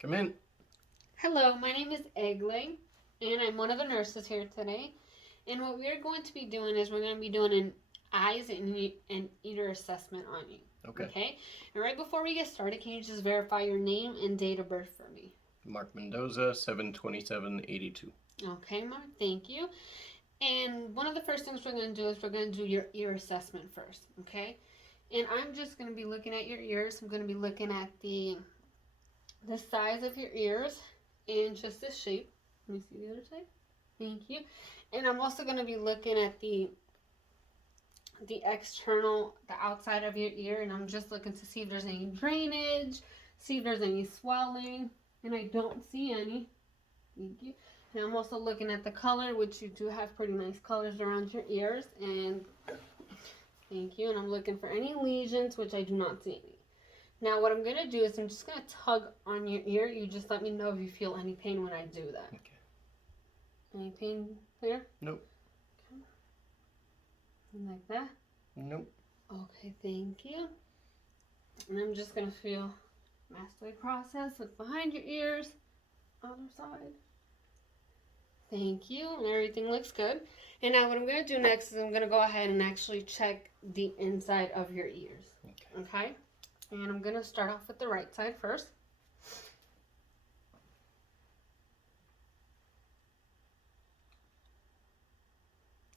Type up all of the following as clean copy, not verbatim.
Come in. Hello, my name is Egley, and I'm one of the nurses here today. And what we're going to be doing is we're going to be doing an eyes and ear assessment on you. Okay. And right before we get started, can you just verify your name and date of birth for me? Mark Mendoza, 7/27/82. Okay, Mark, thank you. And one of the first things we're going to do is we're going to do your ear assessment first, okay? And I'm just going to be looking at your ears. I'm going to be looking at the size of your ears and just the shape. Let me see the other side. Thank you. And I'm also going to be looking at the outside of your ear, and I'm just looking to see if there's any drainage, see if there's any swelling, and I don't see any. Thank you. And I'm also looking at the color, which you do have pretty nice colors around your ears, and thank you. And I'm looking for any lesions, which I do not see any. Now what I'm going to do is I'm just going to tug on your ear. You just let me know if you feel any pain when I do that. Okay. Any pain there? Nope. Okay. Like that? Nope. Okay, thank you. And I'm just going to feel mastoid process. Look behind your ears. Other side. Thank you. And everything looks good. And now what I'm going to do next is I'm going to go ahead and actually check the inside of your ears. Okay? And I'm going to start off with the right side first.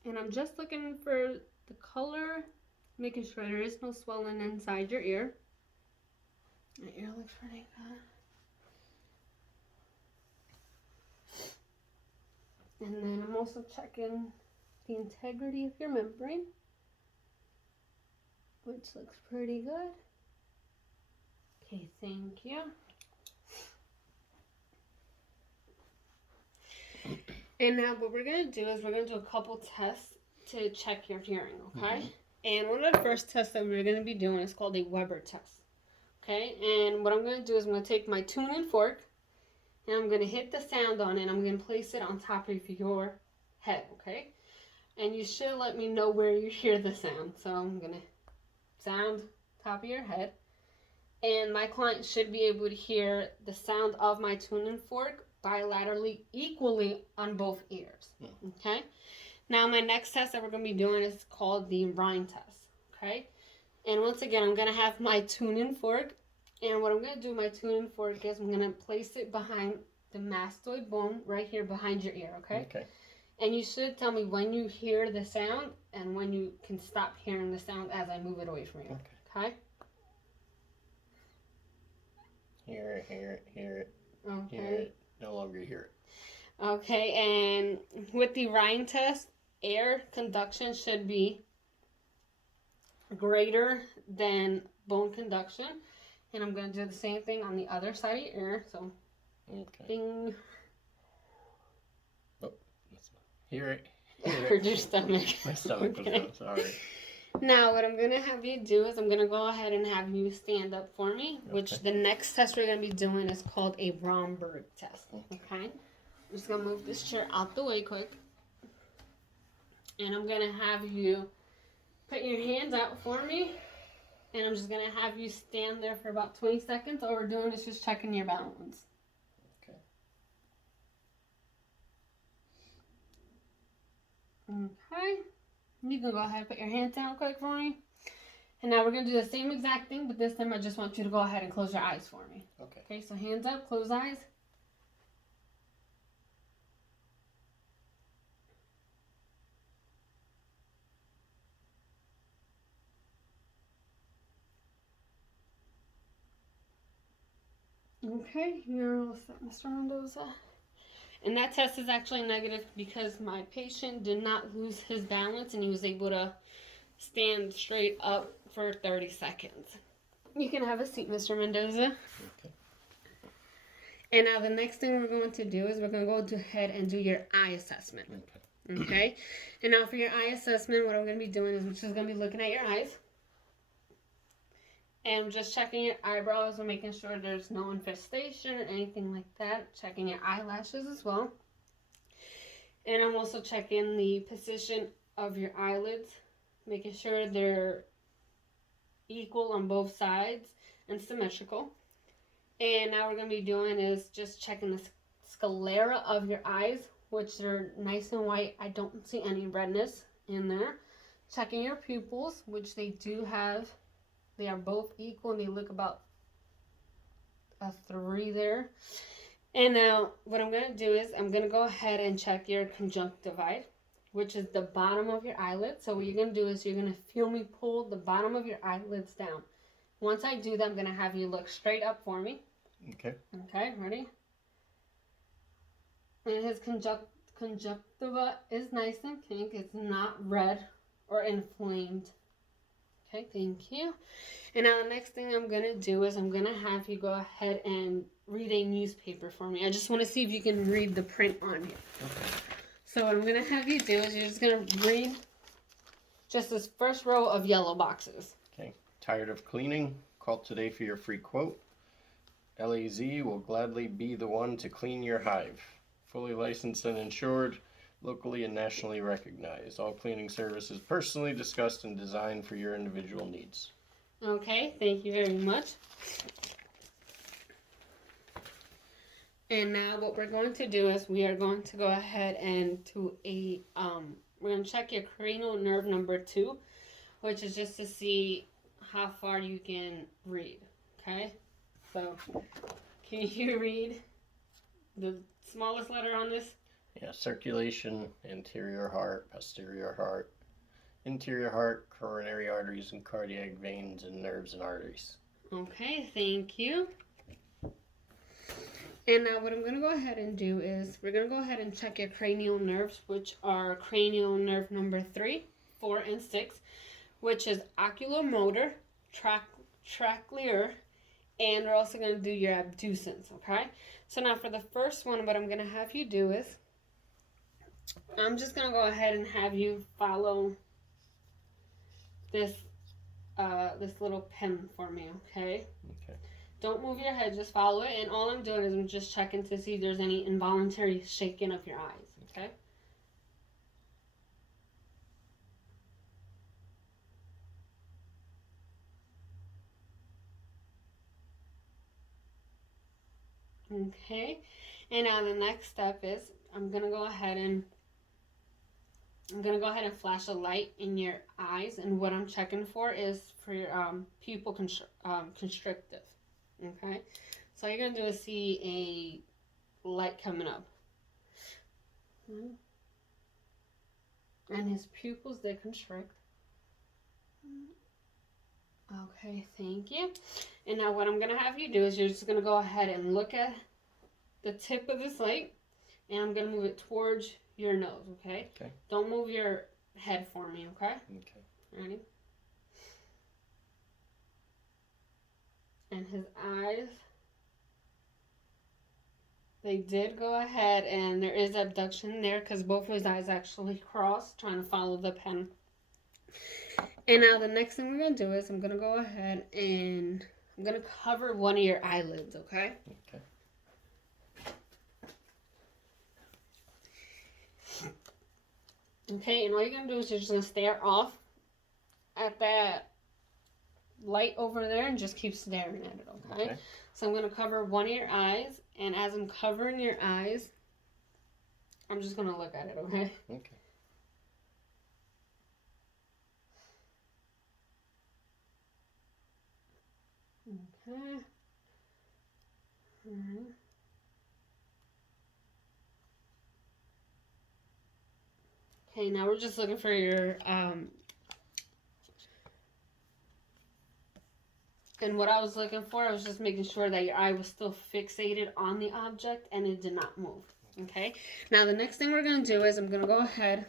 And I'm just looking for the color, making sure there is no swelling inside your ear. My ear looks pretty good. And then I'm also checking the integrity of your membrane, which looks pretty good. Okay, thank you. And now what we're going to do is we're going to do a couple tests to check your hearing, okay? Mm-hmm. And one of the first tests that we're going to be doing is called a Weber test, okay? And what I'm going to do is I'm going to take my tuning fork and I'm going to hit the sound on it and I'm going to place it on top of your head, okay? And you should let me know where you hear the sound. So I'm going to sound top of your head. And my client should be able to hear the sound of my tuning fork bilaterally equally on both ears. Okay? Now my next test that we're going to be doing is called the Rhine test. Okay? And once again, I'm going to have my tuning fork. And what I'm going to do with my tuning fork is I'm going to place it behind the mastoid bone right here behind your ear. Okay? Okay. And you should tell me when you hear the sound and when you can stop hearing the sound as I move it away from you. Okay? Hear it, hear it, hear it. Okay. Hear it. No longer hear it. Okay, and with the Rhine test, air conduction should be greater than bone conduction. And I'm going to do the same thing on the other side of your ear. So, okay. Ding. Oh, hear it. Heard your stomach. My stomach was going, sorry. Now, what I'm going to have you do is I'm going to go ahead and have you stand up for me, which the next test we're going to be doing is called a Romberg test. Okay? I'm just going to move this chair out the way quick. And I'm going to have you put your hands out for me. And I'm just going to have you stand there for about 20 seconds. All we're doing is just checking your balance. Okay. Okay. You can go ahead and put your hands down quick for me. And now we're going to do the same exact thing, but this time I just want you to go ahead and close your eyes for me. Okay. Okay, so hands up, close eyes. Okay, you're all set, Mr. Mendoza. And that test is actually negative because my patient did not lose his balance and he was able to stand straight up for 30 seconds. You can have a seat, Mr. Mendoza. Okay. And now the next thing we're going to do is we're going to go ahead and do your eye assessment. Okay? And now for your eye assessment, what I'm going to be doing is we're just going to be looking at your eyes. And just checking your eyebrows and making sure there's no infestation or anything like that. Checking your eyelashes as well. And I'm also checking the position of your eyelids. Making sure they're equal on both sides and symmetrical. And now we're going to be doing is just checking the sclera of your eyes, which are nice and white. I don't see any redness in there. Checking your pupils, which they do have. They are both equal and they look about a 3 there. And now what I'm going to do is I'm going to go ahead and check your conjunctivite, which is the bottom of your eyelid. So what you're going to do is you're going to feel me pull the bottom of your eyelids down. Once I do that, I'm going to have you look straight up for me. Okay. Okay, ready? And his conjunctiva is nice and pink. It's not red or inflamed. Okay, thank you. And now the next thing I'm going to do is I'm going to have you go ahead and read a newspaper for me. I just want to see if you can read the print on here. Okay. So what I'm going to have you do is you're just going to read just this first row of yellow boxes. Okay. Tired of cleaning? Call today for your free quote. LAZ will gladly be the one to clean your hive. Fully licensed and insured, locally and nationally recognized. All cleaning services personally discussed and designed for your individual needs. Okay, thank you very much. And now what we're going to do is we are going to go ahead and do we're going to check your cranial nerve number 2, which is just to see how far you can read. Okay, so can you read the smallest letter on this? Yeah, circulation, anterior heart, posterior heart, interior heart, coronary arteries and cardiac veins and nerves and arteries. Okay, thank you. And now what I'm going to go ahead and do is we're going to go ahead and check your cranial nerves, which are cranial nerve number 3, 4, and 6, which is oculomotor, trochlear, and we're also going to do your abducens, okay? So now for the first one, what I'm going to have you do is I'm just going to go ahead and have you follow this this little pen for me, okay? Okay. Don't move your head, just follow it. And all I'm doing is I'm just checking to see if there's any involuntary shaking of your eyes, okay? Okay. And now the next step is I'm going to go ahead and flash a light in your eyes, and what I'm checking for is for your pupil constrictive. Okay, so all you're gonna do is see a light coming up, and his pupils, they constrict. Okay, thank you. And now what I'm gonna have you do is you're just gonna go ahead and look at the tip of this light, and I'm gonna move it towards your nose. Okay. Okay. Don't move your head for me. Okay. Okay. Ready? And his eyes, they did go ahead, and there is abduction there because both of his eyes actually crossed, trying to follow the pen. And now the next thing we're going to do is I'm going to go ahead and I'm going to cover one of your eyelids, okay? Okay. Okay, and all you're going to do is you're just going to stare off at that light over there and just keep staring at it, okay? Okay. So I'm going to cover one of your eyes, and as I'm covering your eyes, I'm just going to look at it, okay? Okay. Okay. Mm-hmm. Okay, now we're just looking for your and what I was looking for, I was just making sure that your eye was still fixated on the object and it did not move. Okay, now the next thing we're going to do is I'm going to go ahead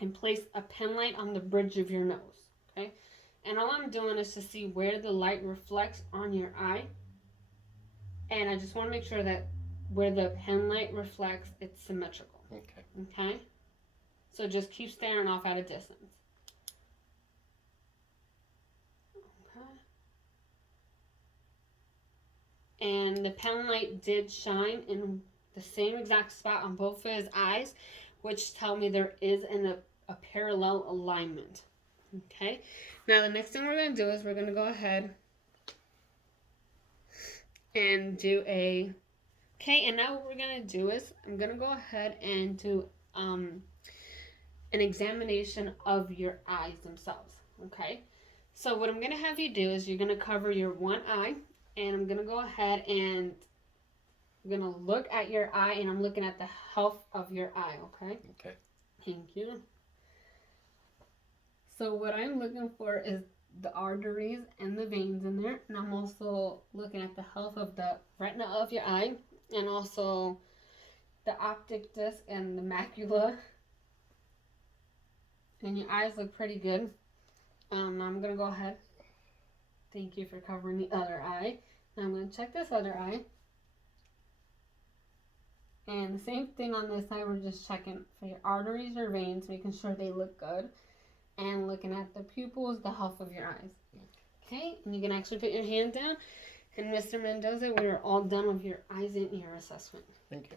and place a pen light on the bridge of your nose. Okay, and all I'm doing is to see where the light reflects on your eye, and I just want to make sure that where the pen light reflects, it's symmetrical. Okay. Okay, so just keep staring off at a distance. And the pen light did shine in the same exact spot on both of his eyes, which tell me there is a parallel alignment. Okay, now the next thing we're going to do is we're going to go ahead and do a. Okay, and now what we're gonna do is I'm gonna go ahead and do an examination of your eyes themselves. Okay, so what I'm gonna have you do is you're gonna cover your one eye, and I'm gonna go ahead and I'm gonna look at your eye, and I'm looking at the health of your eye. Okay. Okay. Thank you. So what I'm looking for is the arteries and the veins in there, and I'm also looking at the health of the retina of your eye, and also the optic disc and the macula. And your eyes look pretty good. I'm gonna go ahead. Thank you for covering the other eye. Now I'm gonna check this other eye. And the same thing on this side, we're just checking for your arteries or veins, making sure they look good. And looking at the pupils, the health of your eyes. Okay, and you can actually put your hand down. And Mr. Mendoza, we're all done with your eyes and ear assessment. Thank you.